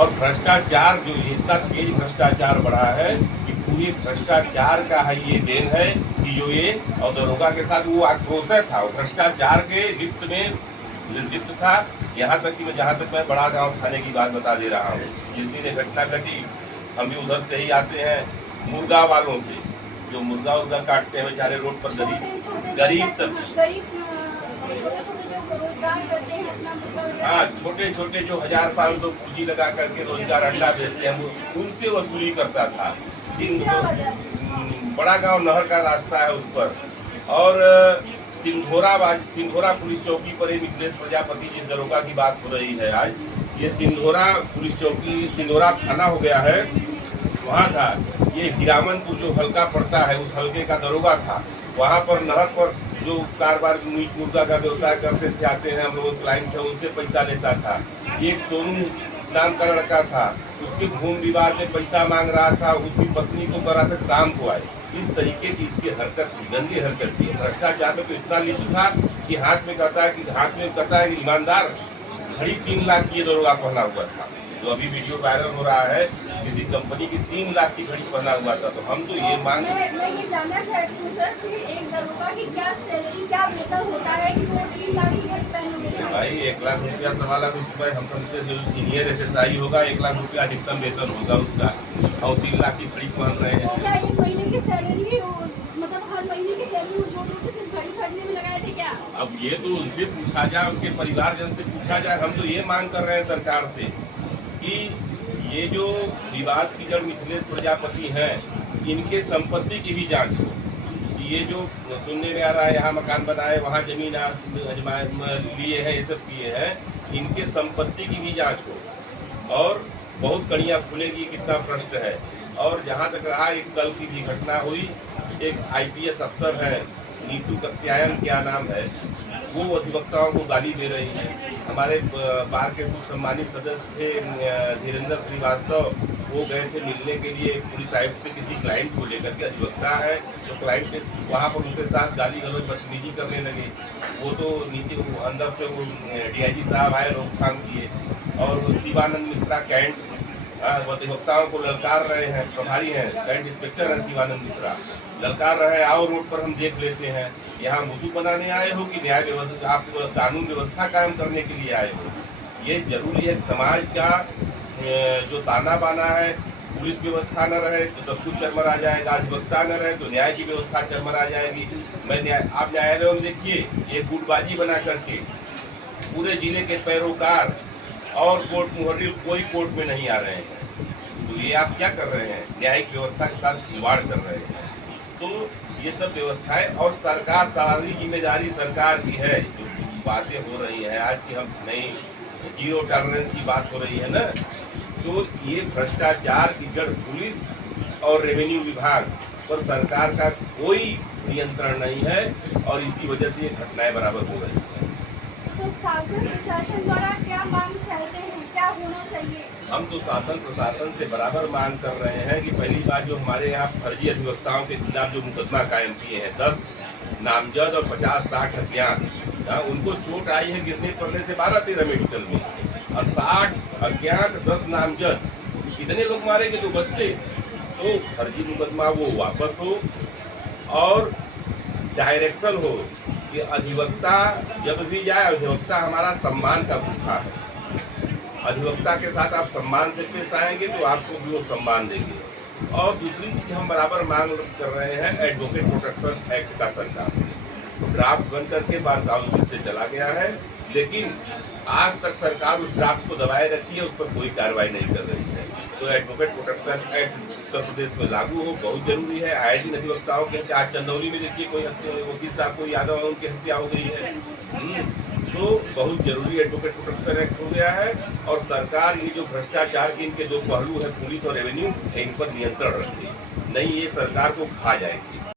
और भ्रष्टाचार जो इतना तेज भ्रष्टाचार बढ़ा है कि पूरे भ्रष्टाचार का है ये देन है कि जो ये और दरोगा के साथ वो आक्रोश था, वो भ्रष्टाचार के लिप्त था। यहाँ तक कि जहाँ तक मैं बड़ा गांव थाने की बात बता दे रहा हूँ, जिस दिन ये घटना घटी हम भी उधर से ही आते हैं, मुर्गा वालों से जो मुर्गा उर्गा काटते हैं बेचारे रोड पर गरीब तक, हाँ छोटे छोटे जो 1500 पूंजी लगा करके रोजगार अंडा बेचते हैं, उनसे वसूली करता था। बड़ा गांव नहर का रास्ता है उस पर, और सिंधोरा पुलिस चौकी पर मिथिलेश प्रजापति जिस दरोगा की बात हो रही है आज, ये सिंधोरा पुलिस चौकी सिंधोरा थाना हो गया है, वहाँ था। ये हीरामनपुर जो हल्का पड़ता है उस हल्के का दरोगा था। वहाँ पर नहर पर जो कारोबार मीट मुर्गा का व्यवसाय करते थे, आते हैं हम लोग क्लाइंट थे, उनसे पैसा लेता था। एक सोनू नाम का लड़का था, उसके भूमि विवाद में पैसा मांग रहा था, उसकी पत्नी को करा था शाम को आए। इस तरीके की इसकी हरकत थी, गंदी हरकत थी। भ्रष्टाचार में तो इतना लिप्त था कि हाथ में कहता है कि ईमानदार घड़ी 3 लाख की दरोगा पहना हुआ था। जो अभी वीडियो वायरल हो रहा है, किसी कंपनी की 3 लाख की घड़ी पहना हुआ था। तो हम तो ये मांग मैं ये जानना चाहती हूँ सर कि एक दरोगा की क्या सैलरी, क्या वेतन होता है कि वो 3 लाख की घड़ी पहनोगे? भाई 1 लाख रुपया, 1.25 लाख रुपये हम समझते जो सीनियर SSI होगा, 1 लाख रुपया अधिकतम वेतन होगा उसका, और 3 लाख की घड़ी पहन रहे हैं। तो क्या 1 महीने की सैलरी, मतलब हर महीने की सैलरी वो जोड़ के सिर्फ घड़ी खरीदने में लगाए थे क्या? अब ये तो उनसे पूछा जाए, उनके परिवारजन से पूछा जाए। हम तो ये मांग कर रहे हैं सरकार से कि ये जो विवाद की जड़ मिथिलेश प्रजापति हैं, इनके संपत्ति की भी जांच हो। ये जो सुनने में आ रहा है यहाँ मकान बनाए, वहाँ जमीन लिए हैं, ये सब किए हैं, इनके संपत्ति की भी जांच हो और बहुत कड़ियाँ खुलेगी कितना प्रश्न है। और जहाँ तक रहा, एक कल की भी घटना हुई, एक IPS अफसर है नीतू कत्यायन क्या नाम है, वो अधिवक्ताओं को गाली दे रही है। हमारे बार के कुछ सम्मानित सदस्य थे धीरेन्द्र श्रीवास्तव, वो गए थे मिलने के लिए पुलिस आयुक्त के किसी क्लाइंट को लेकर के, अधिवक्ता है तो क्लाइंट के वहाँ पर उनके साथ गाली गलौज बदतमीजी करने लगे। वो तो नीचे अंदर से वो DIG साहब आए, रोकथाम किए। और शिवानंद मिश्रा कैंट वो अधिवक्ताओं को ललकार रहे हैं, प्रभारी हैं, कैंट इंस्पेक्टर हैं शिवानंद मिश्रा, ललकार रहे हैं, आओ रोड पर हम देख लेते हैं। यहाँ मुद्दू बनाने आए हो कि न्याय व्यवस्था, आप कानून व्यवस्था कायम करने के लिए आए हो? ये जरूरी है। समाज का जो ताना बाना है, पुलिस व्यवस्था न रहे तो सब कुछ चरमरा जाएगा, अधिवक्ता न रहे तो न्याय की व्यवस्था चरमरा जाएगी। आप न्यायालयों में देखिए, ये गुटबाजी बना करके पूरे जिले के पैरोकार और कोर्ट मुहर्री कोई कोर्ट में नहीं आ रहे हैं। तो ये आप क्या कर रहे हैं? न्यायिक व्यवस्था के साथ खिलवाड़ कर रहे हैं। तो ये सब व्यवस्थाएं, और सरकार, सारी जिम्मेदारी सरकार की है। जो बातें हो रही है आज की, हम नई 0 टॉलरेंस की बात हो रही है ना, तो ये भ्रष्टाचार की जड़ पुलिस और रेवेन्यू विभाग पर सरकार का कोई नियंत्रण नहीं है, और इसी वजह से ये घटनाएं बराबर हो रही हैं। तो शासन प्रशासन द्वारा क्या मांग चाहते हैं, क्या होना चाहिए? हम तो शासन प्रशासन से बराबर मांग कर रहे हैं कि पहली बात, जो हमारे यहाँ फर्जी अधिवक्ताओं के खिलाफ जो मुकदमा कायम किए हैं, 10 नामजद और 50-60 अज्ञात, उनको चोट आई है गिरने पड़ने से 12-13 मेडिकल में, और 60 अज्ञात 10 नामजद, इतने लोग मारे जो बचते। तो फर्जी मुकदमा वो वापस हो, और डायरेक्शन हो कि अधिवक्ता जब भी जाए, अधिवक्ता हमारा सम्मान का भूखा है, अधिवक्ता के साथ आप सम्मान से पेश आएंगे तो आपको भी वो सम्मान देंगे। और दूसरी चीज हम बराबर मांग कर रहे हैं, एडवोकेट प्रोटेक्शन एक्ट का सरकार ड्राफ्ट बन करके बार काउंसिल से चला गया है, लेकिन आज तक सरकार उस ड्राफ्ट को दबाए रखी है, उस पर कोई कार्रवाई नहीं कर रही है। तो advocate protection act Uttar Pradesh में लागू हो, बहुत जरूरी है। आए दिन अधिवक्ताओं के, आज चंदौली में देखिए कोई वकील साहब को यादव उनकी हत्या हो गई है। तो बहुत जरूरी एडवोकेट प्रोटेक्शन एक्ट हो गया है, और सरकार ये जो भ्रष्टाचार के इनके 2 पहलू है, पुलिस और रेवेन्यू, इन पर नियंत्रण रखती है, नहीं ये सरकार को खा जाएगी।